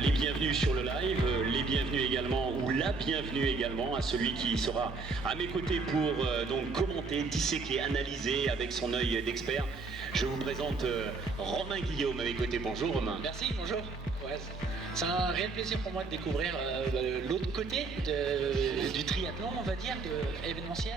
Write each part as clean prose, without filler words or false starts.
les bienvenus sur le live, les bienvenus également, ou la bienvenue également à celui qui sera à mes côtés pour donc commenter, disséquer, analyser avec son œil d'expert. Je vous présente Romain Guillaume à mes côtés. Bonjour Romain. Merci, bonjour. Ouais, c'est un réel plaisir pour moi de découvrir l'autre côté du triathlon, on va dire, événementiel.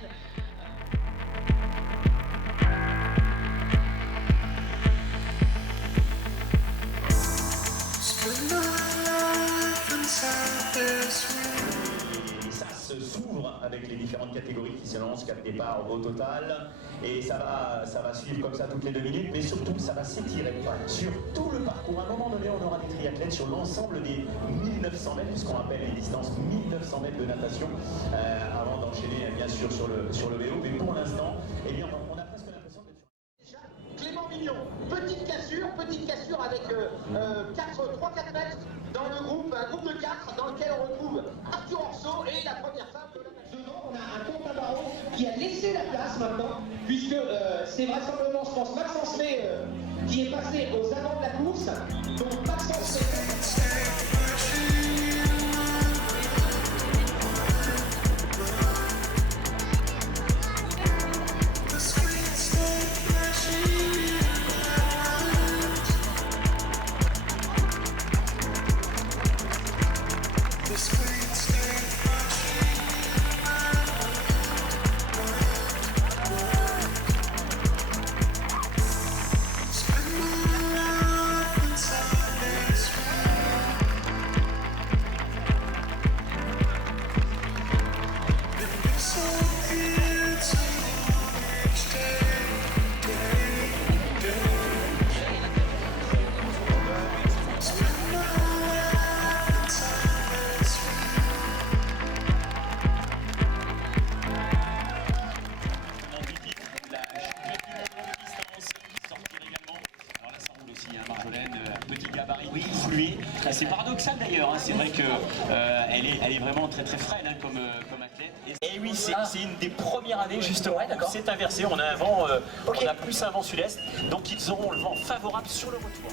Et ça se s'ouvre avec les différentes catégories qui se lancent, 4 départs au total. Et ça va suivre comme ça toutes les 2 minutes, mais surtout ça va s'étirer sur tout le parcours. À un moment donné, on aura des triathlètes sur l'ensemble des 1900 mètres, puisqu'on appelle les distances 1900 mètres de natation, avant d'enchaîner bien sûr sur le vélo. Mais pour l'instant, eh bien, on a presque l'impression d'être sur... Clément Mignon, petite cassure avec 3-4 mètres dans le groupe, un groupe de 4 dans lequel on retrouve Arthur Orso et la première femme de la nation. Devant, on a un compte à barreaux qui a laissé la place maintenant, puisque c'est vraisemblablement, je pense, Maxence May qui est passé aux avant de la course. Donc Maxence May. Petit gabarit, oui, fluide. C'est paradoxal d'ailleurs, hein. C'est vrai qu'elle elle est vraiment très très frêle hein, comme athlète. Et oui, c'est une des premières années justement. Ouais, c'est inversé, on a un vent, on a plus un vent sud-est, donc ils auront le vent favorable sur le retour.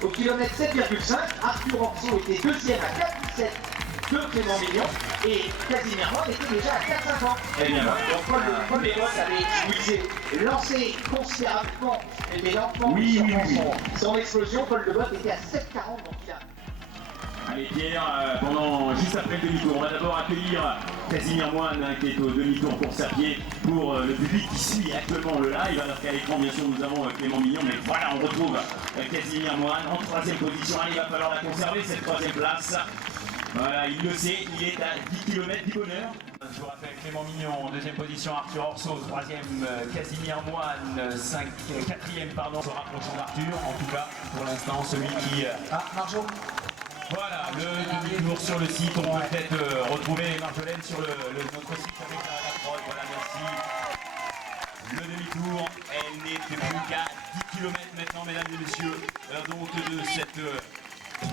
Au kilomètre 7,5, Arthur Orso était deuxième à 4,17 de Clément Mignon et Casimir Moine était déjà à 4,50. Eh bien, donc Paul Bérotte avait lancé considérablement, mais lentement, son explosion. Paul Bérotte était à 7,40, donc il a... Allez Pierre, juste après le demi-tour, on va d'abord accueillir Casimir Moine qui est au demi-tour course à pied pour le public qui suit actuellement le live, alors qu'à l'écran bien sûr nous avons Clément Mignon, mais voilà on retrouve Casimir Moine en 3e position. Allez, il va falloir la conserver cette 3e place. Voilà, il le sait, il est à 10 km du bonheur. Je vous rappelle Clément Mignon en 2e position, Arthur Orso, 3e Casimir Moine, 4e pardon, se rapprochant d'Arthur, en tout cas pour l'instant celui qui... Marjo. Voilà, le demi-tour sur le site, on va peut-être retrouver Marjolaine sur notre site avec la prod, voilà merci. Le demi-tour, elle n'est plus qu'à 10 km maintenant mesdames et messieurs, donc de cette...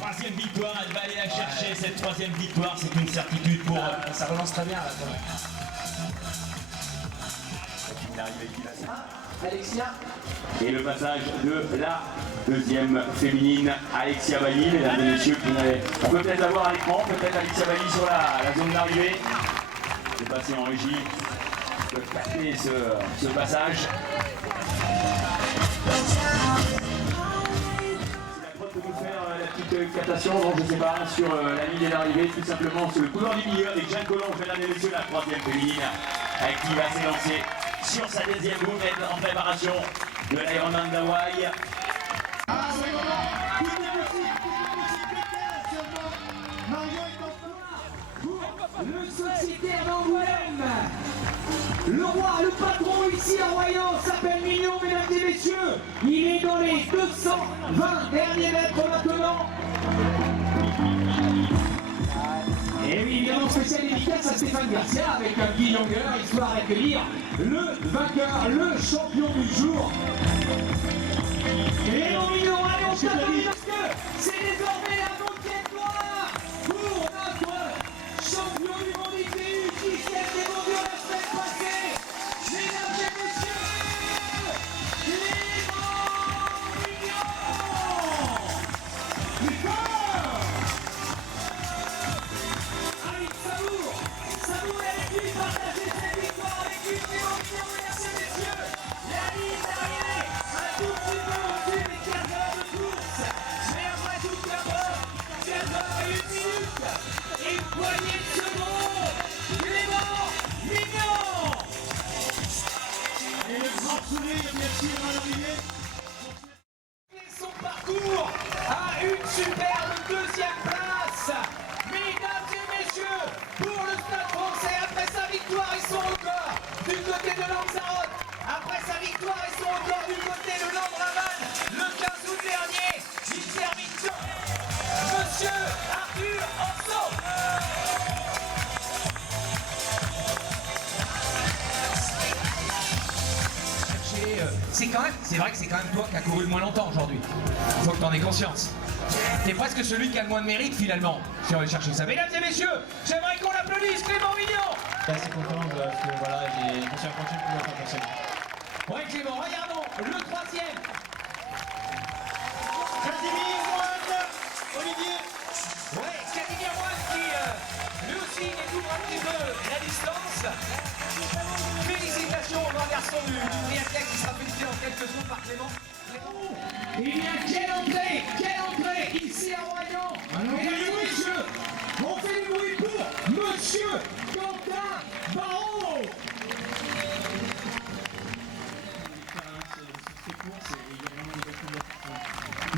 3e victoire, elle va aller la chercher, cette 3e victoire, c'est une certitude pour... Ça relance très bien là quand même. Alexia. Et le passage de la 2e féminine, Alexia Bali, mesdames et messieurs, on peut peut-être la voir à l'écran, peut-être Alexia Bali sur la zone d'arrivée. C'est passé en régie, je peux capter ce passage. Petite captation, donc je ne sais pas, sur la ligne d'arrivée, tout simplement sur le couloir du milieu avec Jeanne Collomb, mesdames et messieurs, la 3e féminine, qui va s'élancer sur sa 2e roue en préparation de l'Ironman d'Hawaï. Le sociétaire d'Angoulême, le roi, le patron ici à Royan s'appelle Mignon, mesdames et messieurs. Il est dans les 220 derniers mètres maintenant. Et oui, évidemment, spécial dédicace à Stéphane Garcia avec Guy Younger, histoire d'accueillir le vainqueur, le champion du jour. Et mon Mignon, allez, on s'attendait parce que c'est désormais la 9e gloire pour notre champion du monde ITU qui s'est démonté la semaine passée. Mesdames et messieurs, Clément Mignon. Allez, savoure avec lui, partagez cette victoire avec lui, Clément Mignon, mesdames et messieurs. La ligne d'arrivée, un tout petit peu au-dessus des 15 heures de course. Mais après tout, d'abord, 15 heures et 1 minute. Et une poignée de secondes. Clément Mignon. Et le grand sourire, merci à l'arrivée. Son parcours à une superbe 2e place. Mesdames et messieurs, pour le Stade français, après sa victoire et son record du côté de Lanzarote, après sa victoire et son record du côté de Landraman, le 15 août dernier, il termine sur Monsieur Arthur Orso. C'est vrai que c'est quand même toi qui as couru le moins longtemps aujourd'hui. Faut que t'en aies conscience. T'es presque celui qui a le moins de mérite finalement, si on veut chercher ça. Mesdames et messieurs, j'aimerais qu'on l'applaudisse, Clément Mignon. Je suis assez content parce que voilà, je me suis approché pour faire fonctionner. Ouais Clément, regardons, le 3e. Casimir Moine, Olivier. Ouais, Casimir Moine qui lui aussi découvre un petit peu la distance. Félicitations au grand garçon du triathlète qui sera félicité en quelques secondes par Clément. Eh bien, quelle entrée ici à Royan. Mesdames et messieurs, on fait du bruit pour Monsieur Quentin Barraud.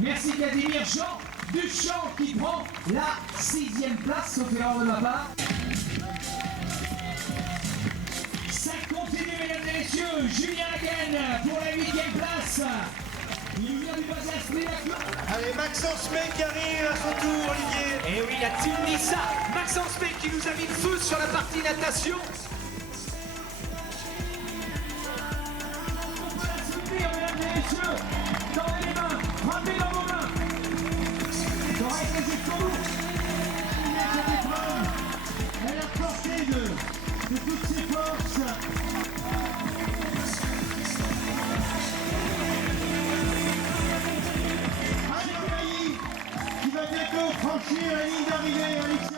Merci Casimir. Jean Duchamp qui prend la 6e place, sauf erreur de ma part. Ça continue, mesdames et messieurs. Julien Hagen pour la 8e place. Il vient du Bas-Esprit. Allez, Maxence May qui arrive à son tour, Olivier. Et oui, la team Nissa. Maxence May qui nous a mis le feu sur la partie natation. On peut la soutenir, mesdames et messieurs. Tendez les mains, frappez dans vos mains. Correct, jusqu'au bout. Elle a porté de toutes ses forces. Qui va bientôt franchir la ligne d'arrivée.